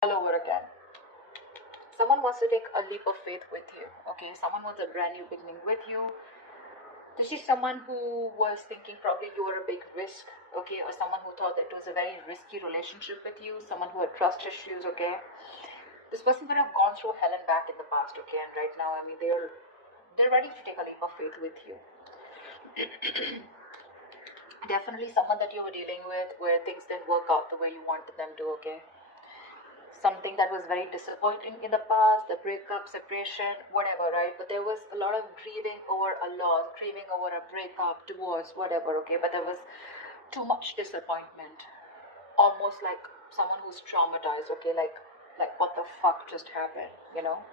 all over again. Someone wants to take a leap of faith with you, okay? Someone wants a brand new beginning with you. This is someone who was thinking probably you were a big risk, okay? Or someone who thought that it was a very risky relationship with you, someone who had trust issues, okay? This person could have gone through hell and back in the past, okay? And right now, I mean, they're ready to take a leap of faith with you. Definitely someone that you were dealing with where things didn't work out the way you wanted them to, okay? Something that was very disappointing in the past, the breakup, separation, whatever, right? But there was a lot of grieving over a loss, grieving over a breakup, divorce, whatever, okay? But there was too much disappointment, almost like someone who's traumatized, okay? Like what the fuck just happened, you know?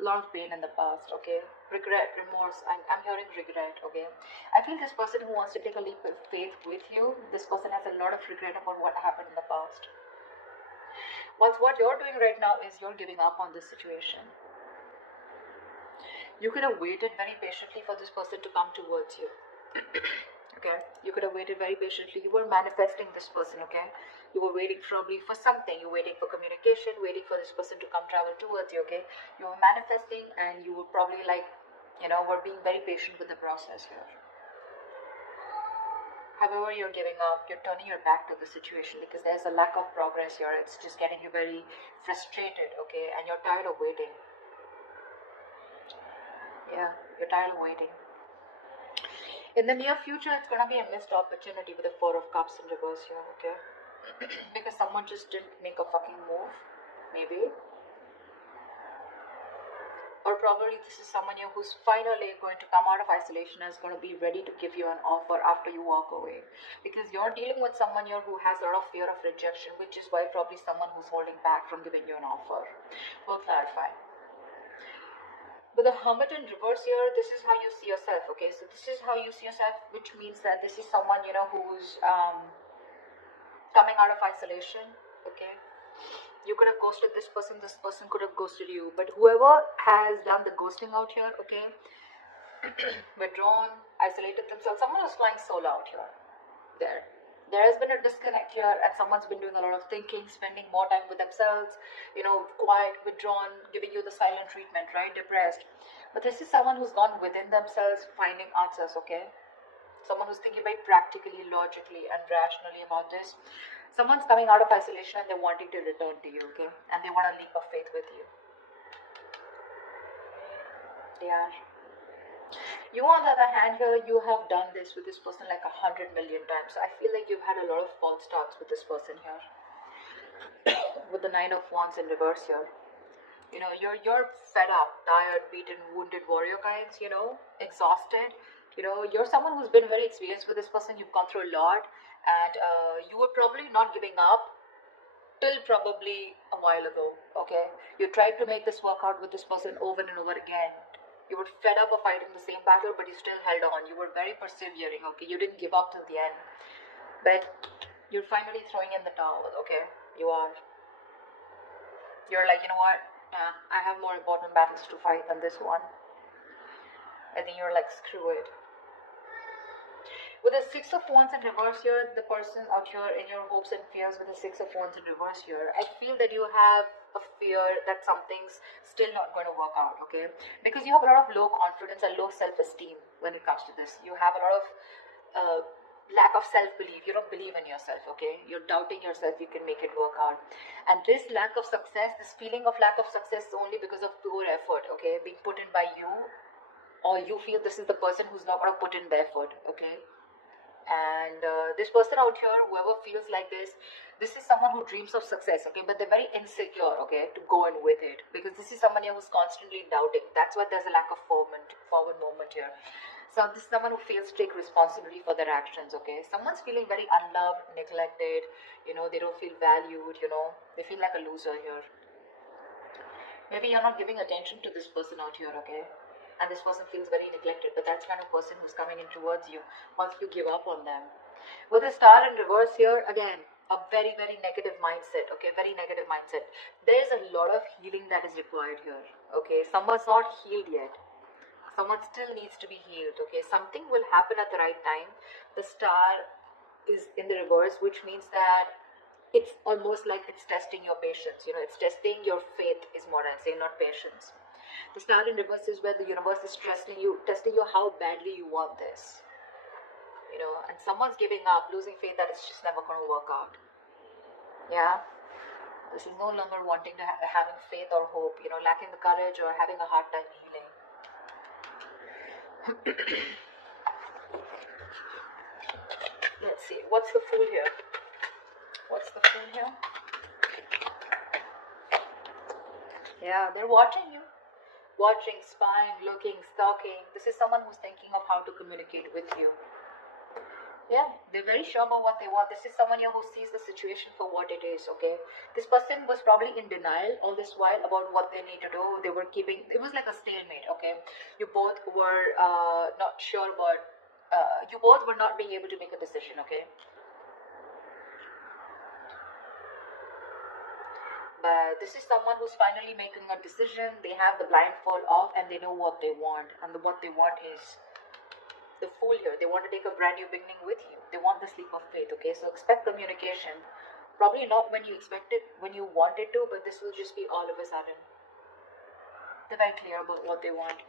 A lot of pain in the past, okay? Regret, remorse. I'm hearing regret, okay? I feel this person who wants to take a leap of faith with you, this person has a lot of regret about what happened in the past. Whilst what you're doing right now is you're giving up on this situation. You could have waited very patiently for this person to come towards you. Okay? You could have waited very patiently. You were manifesting this person, okay? You were waiting probably for something. You were waiting for communication, waiting for this person to come travel towards you, okay? You were manifesting and you were probably like, were being very patient with the process here. However, you're giving up, you're turning your back to the situation because there's a lack of progress here. It's just getting you very frustrated, okay? And you're tired of waiting. Yeah, you're tired of waiting. In the near future, it's going to be a missed opportunity with the Four of Cups in reverse here, okay? Because someone just didn't make a fucking move, maybe. Or probably this is someone here who's finally going to come out of isolation and is going to be ready to give you an offer after you walk away. Because you're dealing with someone here who has a lot of fear of rejection, which is why probably someone who's holding back from giving you an offer. We'll clarify. With the Hermit in reverse here, this is how you see yourself, okay? So this is how you see yourself, which means that this is someone, who's coming out of isolation, okay? You could have ghosted this person could have ghosted you, but whoever has done the ghosting out here, okay, withdrawn, isolated themselves, someone is flying solo out here. There has been a disconnect here, and someone's been doing a lot of thinking, spending more time with themselves, quiet, withdrawn, giving you the silent treatment, right? Depressed. But this is someone who's gone within themselves, finding answers, okay? Someone who's thinking very practically, logically, and rationally about this. Someone's coming out of isolation and they're wanting to return to you, okay? And they want a leap of faith with you. Yeah. You, on the other hand, here, you have done this with this person like 100 million times. I feel like you've had a lot of false starts with this person here. With the Nine of Wands in reverse here. You're fed up, tired, beaten, wounded warrior kinds, exhausted. You're someone who's been very experienced with this person. You've gone through a lot, and you were probably not giving up till probably a while ago, okay? You tried to make this work out with this person over and over again. You were fed up of fighting the same battle, but you still held on. You were very persevering, okay? You didn't give up till the end. But you're finally throwing in the towel, okay? You are. You're like, you know what? I have more important battles to fight than this one. I think you're like, screw it. With the Six of Wands in reverse here, the person out here in your hopes and fears with the Six of Wands in reverse here, I feel that you have a fear that something's still not going to work out, okay? Because you have a lot of low confidence and low self-esteem when it comes to this. You have a lot of lack of self-belief. You don't believe in yourself, okay? You're doubting yourself you can make it work out. And this lack of success, this feeling of lack of success is only because of poor effort, okay? Being put in by you, or you feel this is the person who's not going to put in the effort, okay? And this person out here, whoever feels like this is someone who dreams of success, okay, but they're very insecure, okay, to go in with it, because this is someone here who's constantly doubting. That's why there's a lack of forward movement here. So this is someone who fails to take responsibility for their actions, okay? Someone's feeling very unloved, neglected, they don't feel valued, they feel like a loser here. Maybe you're not giving attention to this person out here, okay? And this person feels very neglected, but that's kind of person who's coming in towards you once you give up on them. With the Star in reverse here, again, a very, very negative mindset, okay? Very negative mindset. There's a lot of healing that is required here, okay? Someone's not healed yet. Someone still needs to be healed, okay? Something will happen at the right time. The Star is in the reverse, which means that It's almost like it's testing your patience, it's testing your faith, is what I'm saying, not patience. The Star in reverse is where the universe is testing you how badly you want this, and someone's giving up, losing faith that it's just never going to work out. Yeah, this is no longer wanting to having faith or hope, lacking the courage or having a hard time healing. Let's see, what's the Fool here? What's the Fool here? Yeah, they're watching you. Watching, spying, looking, stalking. This is someone who's thinking of how to communicate with you. Yeah, they're very sure about what they want. This is someone here who sees the situation for what it is, okay? This person was probably in denial all this while about what they need to do. They were keeping, it was like a stalemate, okay? You both were not sure about, you both were not being able to make a decision, okay? But this is someone who's finally making a decision. They have the blindfold off and they know what they want. And what they want is the Fool here. They want to take a brand new beginning with you. They want the leap of faith, okay? So expect communication. Probably not when you expect it, when you want it to, but this will just be all of a sudden. They're very clear about what they want.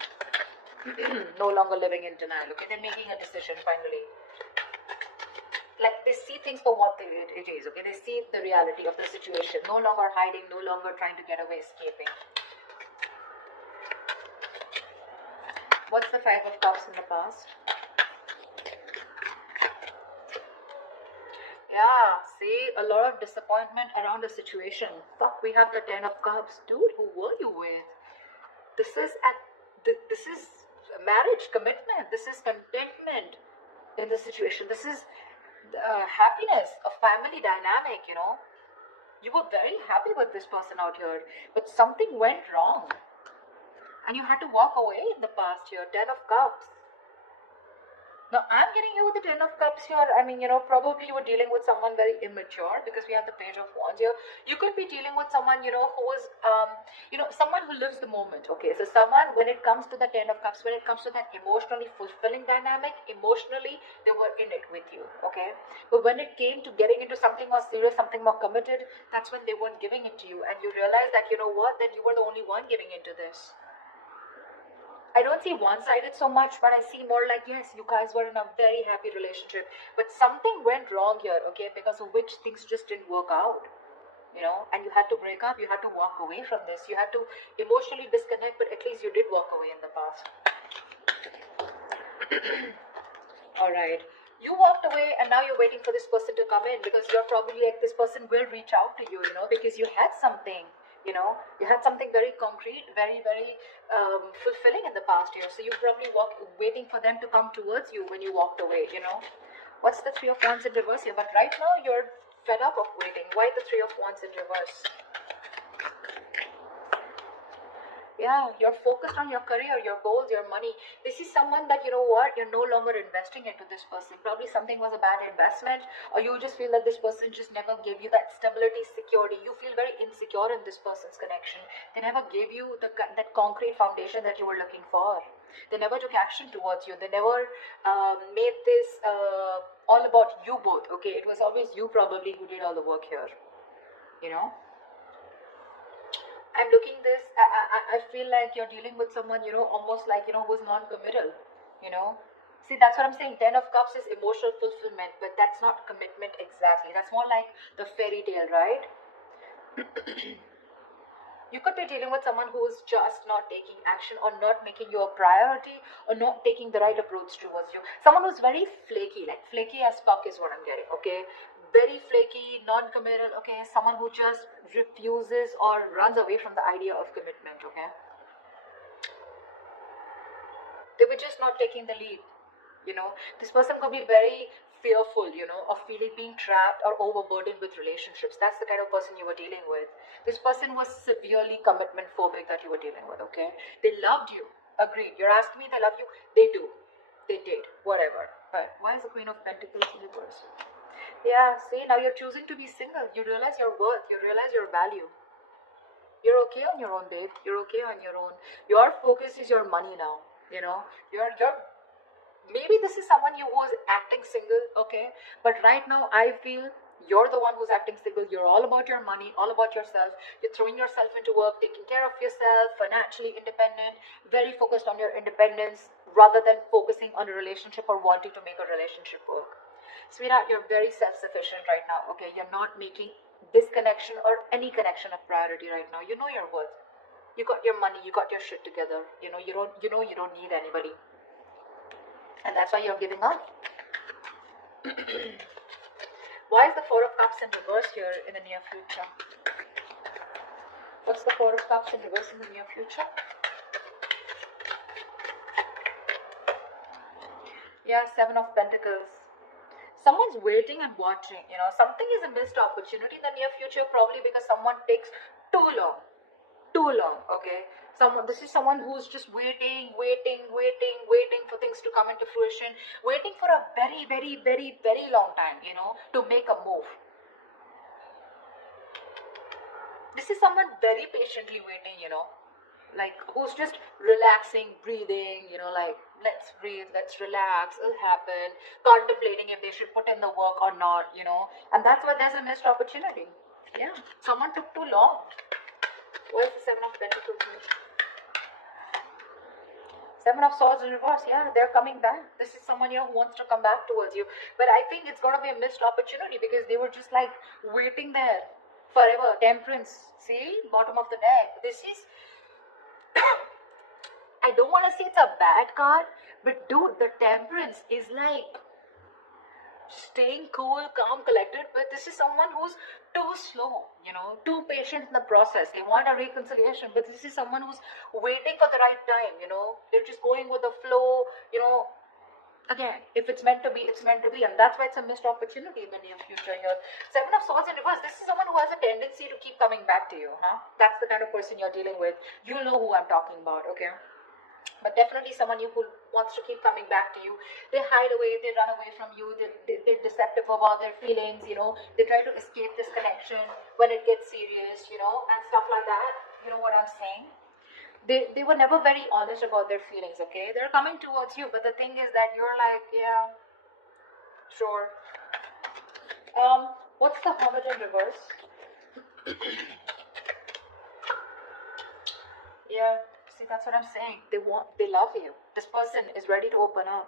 No longer living in denial, okay? They're making a decision finally. Like they see things for what it is, okay? They see the reality of the situation. No longer hiding, no longer trying to get away, escaping. What's the Five of Cups in the past? Yeah, see, a lot of disappointment around the situation. Fuck, we have the Ten of Cups. Dude, who were you with? This is marriage, commitment. This is contentment in the situation. This is happiness, a family dynamic, You were very happy with this person out here, but something went wrong. And you had to walk away in the past here. Ten of Cups. Now, I'm getting you with the Ten of Cups here. I mean, probably you were dealing with someone very immature because we have the Page of Wands here. You could be dealing with someone, who is, someone who lives the moment, okay? So someone, when it comes to the Ten of Cups, when it comes to that emotionally fulfilling dynamic, emotionally, they were in it with you, okay? But when it came to getting into something more serious, something more committed, that's when they weren't giving it to you. And you realize that, that you were the only one giving into this. I don't see one-sided so much, but I see more like, yes, you guys were in a very happy relationship, but something went wrong here, okay, because of which things just didn't work out, and you had to break up, you had to walk away from this, you had to emotionally disconnect, but at least you did walk away in the past. All right. You walked away and now you're waiting for this person to come in because you're probably like, this person will reach out to you, because you had something. You had something very concrete, very, very fulfilling in the past year. So you probably waiting for them to come towards you when you walked away, What's the Three of Wands in reverse here? But right now you're fed up of waiting. Why the Three of Wands in reverse? Yeah, you're focused on your career, your goals, your money. This is someone that, you're no longer investing into this person. Probably something was a bad investment, or you just feel that this person just never gave you that stability, security. You feel very insecure in this person's connection. They never gave you that concrete foundation that you were looking for. They never took action towards you. They never made this all about you both, okay? It was always you probably who did all the work here, I'm looking this, I feel like you're dealing with someone, almost like, who's non-committal, See, that's what I'm saying. Ten of Cups is emotional fulfillment, but that's not commitment exactly. That's more like the fairy tale, right? You could be dealing with someone who is just not taking action or not making you a priority or not taking the right approach towards you. Someone who's very flaky, like flaky as fuck is what I'm getting, okay? Very flaky, non-committal, okay? Someone who just refuses or runs away from the idea of commitment, okay? They were just not taking the lead, This person could be very fearful, of being trapped or overburdened with relationships. That's the kind of person you were dealing with. This person was severely commitment phobic that you were dealing with, okay? They loved you. Agreed. You're asking me they love you? They do. They did. Whatever. But why is the Queen of Pentacles in reverse? Yeah, see, now you're choosing to be single. You realize your worth. You realize your value. You're okay on your own, babe. You're okay on your own. Your focus is your money now. You're maybe this is someone who was acting single, okay? But right now, I feel You're the one who's acting single. You're all about your money, all about yourself. You're throwing yourself into work, taking care of yourself, financially independent, very focused on your independence rather than focusing on a relationship or wanting to make a relationship work. Sweetheart, you're very self-sufficient right now, okay? You're not making this connection or any connection a priority right now. You know your worth. You got your money, you got your shit together. You don't need anybody. And that's why you're giving up. Why is the Four of Cups in reverse here in the near future? What's the Four of Cups in reverse in the near future? Yeah, Seven of Pentacles. Someone's waiting and watching. Something is a missed opportunity in the near future, probably because someone takes too long. Okay? This is someone who's just waiting for things to come into fruition, waiting for a very, very, very, very long time, to make a move. This is someone very patiently waiting, like who's just relaxing, breathing, like let's breathe, let's relax, it'll happen, contemplating if they should put in the work or not, and that's why there's a missed opportunity. Yeah, someone took too long. What is the Seven of Pentacles? Seven of Swords in reverse. Yeah, they're coming back. This is someone here who wants to come back towards you. But I think it's going to be a missed opportunity because they were just like waiting there forever. Temperance. See? Bottom of the deck. This is... I don't want to say it's a bad card, but dude, the Temperance is like staying cool, calm, collected, but this is someone who's too slow, too patient in the process. They want a reconciliation, but this is someone who's waiting for the right time, they're just going with the flow, again, if it's meant to be, it's meant to be, and that's why it's a missed opportunity in the near future here. Seven of Swords in reverse. This is someone who has a tendency to keep coming back to you, That's the kind of person you're dealing with. You'll know who I'm talking about, okay? But definitely someone who wants to keep coming back to you. They hide away, they run away from you, they're deceptive about their feelings, they try to escape this connection when it gets serious, and stuff like that. You know what I'm saying? They were never very honest about their feelings, okay? They're coming towards you, but the thing is that you're like, yeah, sure. What's the Hermit in reverse? Yeah. See, that's what I'm saying. They love you. This person is ready to open up.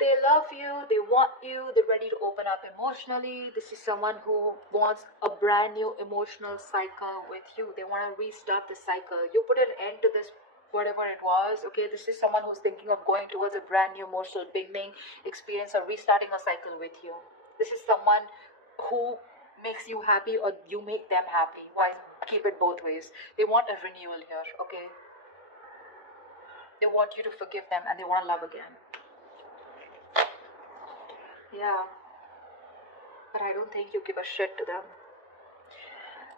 They love you, they want you, they're ready to open up emotionally. This is someone who wants a brand new emotional cycle with you. They want to restart the cycle. You put an end to this, whatever it was, okay? This is someone who's thinking of going towards a brand new emotional beginning, experience, or restarting a cycle with you. This is someone who makes you happy or you make them happy. Why keep it both ways? They want a renewal here, okay? They want you to forgive them and they want to love again. Yeah. But I don't think you give a shit to them.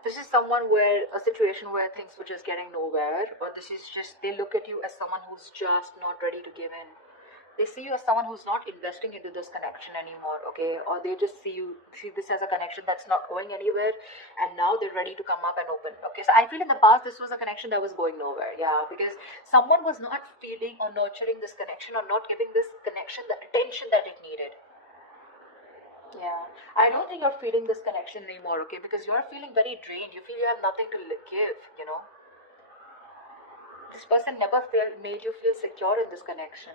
This is someone where, a situation where things were just getting nowhere, or this is just, they look at you as someone who's just not ready to give in. They see you as someone who's not investing into this connection anymore, okay? Or they just see this as a connection that's not going anywhere, and now they're ready to come up and open, okay? So I feel in the past this was a connection that was going nowhere, yeah, because someone was not feeding or nurturing this connection or not giving this connection the attention that it needed. Yeah, I don't think you're feeling this connection anymore, okay? Because you're feeling very drained. You feel you have nothing to give, This person never made you feel secure in this connection.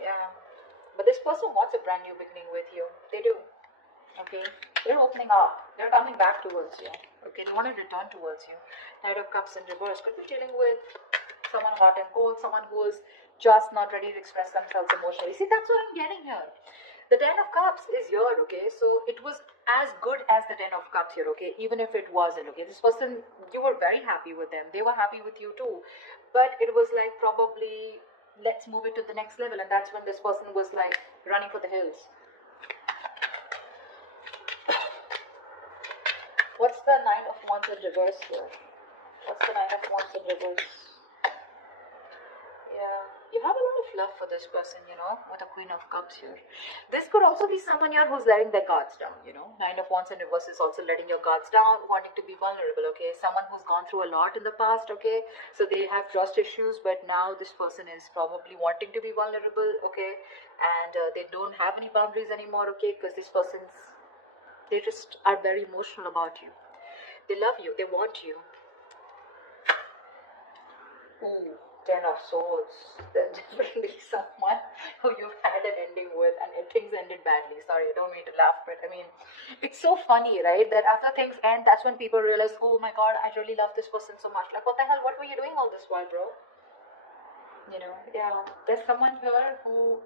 Yeah. But this person wants a brand new beginning with you. They do. Okay? They're opening up. They're coming back towards you. Okay? They want to return towards you. Knight of Cups in reverse. Could be dealing with someone hot and cold, someone who is just not ready to express themselves emotionally. See, that's what I'm getting here. The Ten of Cups is here, okay? So it was as good as the Ten of Cups here, okay? Even if it wasn't, okay? This person, you were very happy with them. They were happy with you too. But it was like probably, let's move it to the next level. And that's when this person was like running for the hills. What's the Nine of Wands in reverse here? What's the Nine of Wands in reverse? Yeah, you have a lot of love for this person, with the Queen of Cups here. This could also be someone here who's letting their guards down, Nine of Wands in reverse is also letting your guards down, wanting to be vulnerable, okay? Someone who's gone through a lot in the past, okay? So they have trust issues, but now this person is probably wanting to be vulnerable, okay? And they don't have any boundaries anymore, okay? Because this person's, they just are very emotional about you. They love you, they want you. Ooh, Ten of Swords. There's definitely someone who you've had an ending with and things ended badly. Sorry, I don't mean to laugh, but I mean, it's so funny, right? That after things end, that's when people realize, oh my god, I really love this person so much. Like, what the hell, what were you doing all this while, bro? Yeah. There's someone here who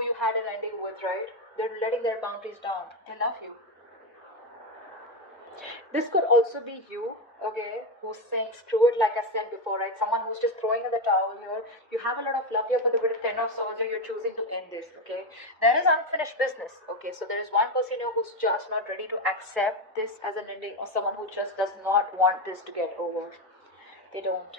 you had an ending with, right? They're letting their boundaries down. They love you. This could also be you, okay, who's saying screw it, like I said before, right? Someone who's just throwing in the towel here. You have a lot of love here, but with the Ten of Swords here, you're choosing to end this, okay? There is unfinished business, okay? So there is one person here who's just not ready to accept this as an ending, or someone who just does not want this to get over. They don't.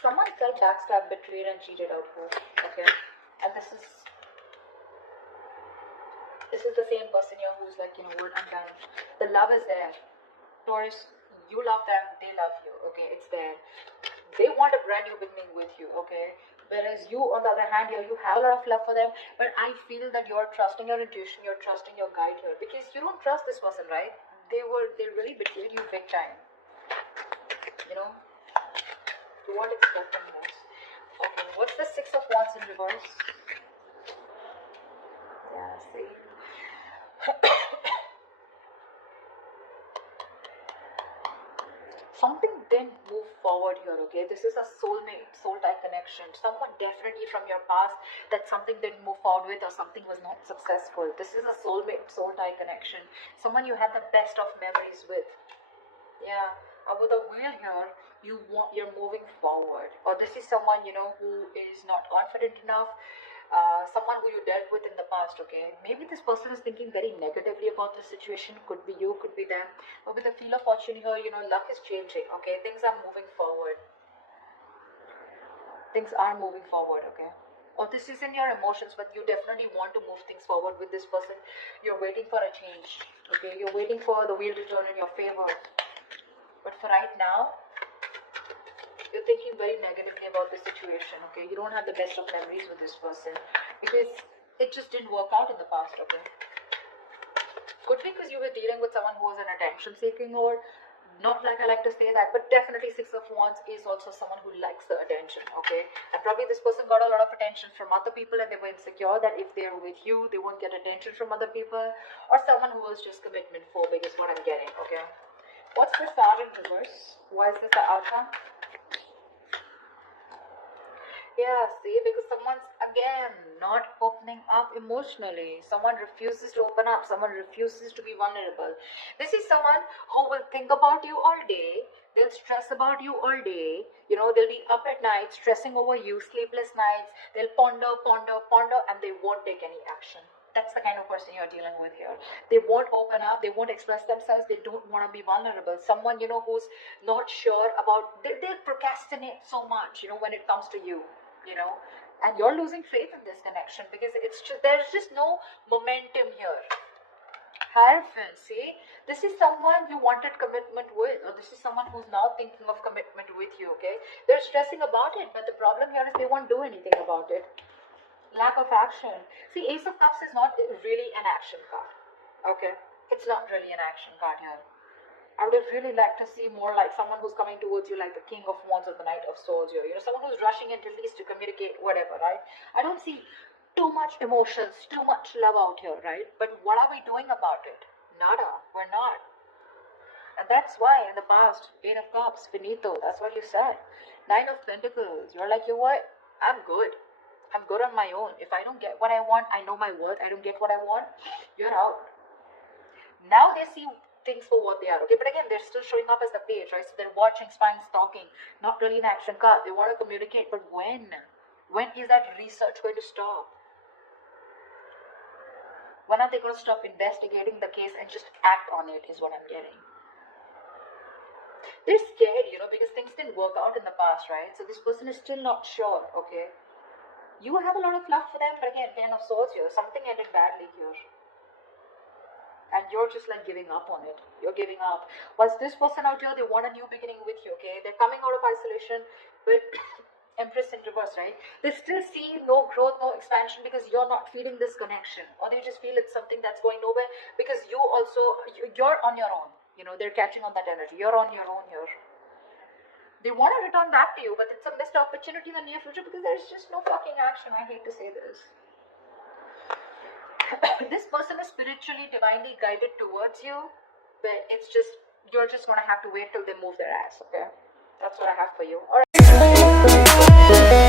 Someone felt backstabbed, betrayed, and cheated out here, okay? And this is the same person here who's like, what, I'm done. The love is there. Taurus, you love them, they love you, okay? It's there. They want a brand new beginning with you, okay? Whereas you, on the other hand, here, you have a lot of love for them, but I feel that you're trusting your intuition, you're trusting your guide here, because you don't trust this person, right? They really betrayed you big time. You weren't expecting this. Okay, what's the Six of Wands in reverse? Yeah, see. Something didn't move forward here, okay? This is a soulmate, soul-tie connection. Someone definitely from your past that something didn't move forward with, or something was not successful. This is a soulmate, soul-tie connection. Someone you had the best of memories with. Yeah, with a wheel here, you're moving forward. Or this is someone, who is not confident enough. Someone who you dealt with in the past, okay? Maybe this person is thinking very negatively about the situation. Could be you, could be them. But with the Wheel of Fortune here, luck is changing, okay? Things are moving forward. Things are moving forward, okay? Or this is in your emotions, but you definitely want to move things forward with this person. You're waiting for a change, okay? You're waiting for the wheel to turn in your favor. But for right now, you're thinking very negatively about the situation, okay? You don't have the best of memories with this person because it just didn't work out in the past, okay? Could be because you were dealing with someone who was an attention seeking, or not like I like to say that, but definitely Six of Wands is also someone who likes the attention, okay? And probably this person got a lot of attention from other people and they were insecure that if they're with you, they won't get attention from other people, or someone who was just commitment phobic is what I'm getting, okay? What's the star in reverse? Why is this the outcome? Yeah, see, because someone's again not opening up emotionally. Someone refuses to open up. Someone refuses to be vulnerable. This is someone who will think about you all day. They'll stress about you all day. They'll be up at night stressing over you, sleepless nights. They'll ponder, and they won't take any action. That's the kind of person you're dealing with here. They won't open up. They won't express themselves. They don't want to be vulnerable. Someone, who's not sure about, they'll procrastinate so much, when it comes to you. And you're losing faith in this connection because there's just no momentum here. Hierophant, see, this is someone you wanted commitment with, or this is someone who's now thinking of commitment with you, okay? They're stressing about it, but the problem here is they won't do anything about it. Lack of action. See, Ace of Cups is not really an action card, okay? It's not really an action card here. I would have really liked to see more like someone who's coming towards you like the King of Wands or the Knight of Swords here. Someone who's rushing in at least to communicate whatever, right? I don't see too much emotions, too much love out here, right? But what are we doing about it? Nada. We're not. And that's why in the past, Eight of Cups, finito, that's what you said. Nine of Pentacles, you're like, you know what? I'm good. I'm good on my own. If I don't get what I want, I know my worth. I don't get what I want, you're out. Now they see things for what they are, okay? But again, they're still showing up as the page, right? So they're watching, spying, stalking, not really an action card. They want to communicate, but when? When is that research going to stop? When are they going to stop investigating the case and just act on it is what I'm getting. They're scared, because things didn't work out in the past, right? So this person is still not sure, okay? You have a lot of love for them, but again, 10 of swords here. Something ended badly here. And you're just like giving up on it. You're giving up. Whilst this person out here, they want a new beginning with you, okay? They're coming out of isolation with Empress in reverse, right? They still see no growth, no expansion because you're not feeling this connection. Or they just feel it's something that's going nowhere because you're on your own. They're catching on that energy. You're on your own here. They want to return back to you, but it's a missed opportunity in the near future because there's just no fucking action. I hate to say this. This person is spiritually, divinely guided towards you, but you're just going to have to wait till they move their ass, okay? That's what I have for you. All right.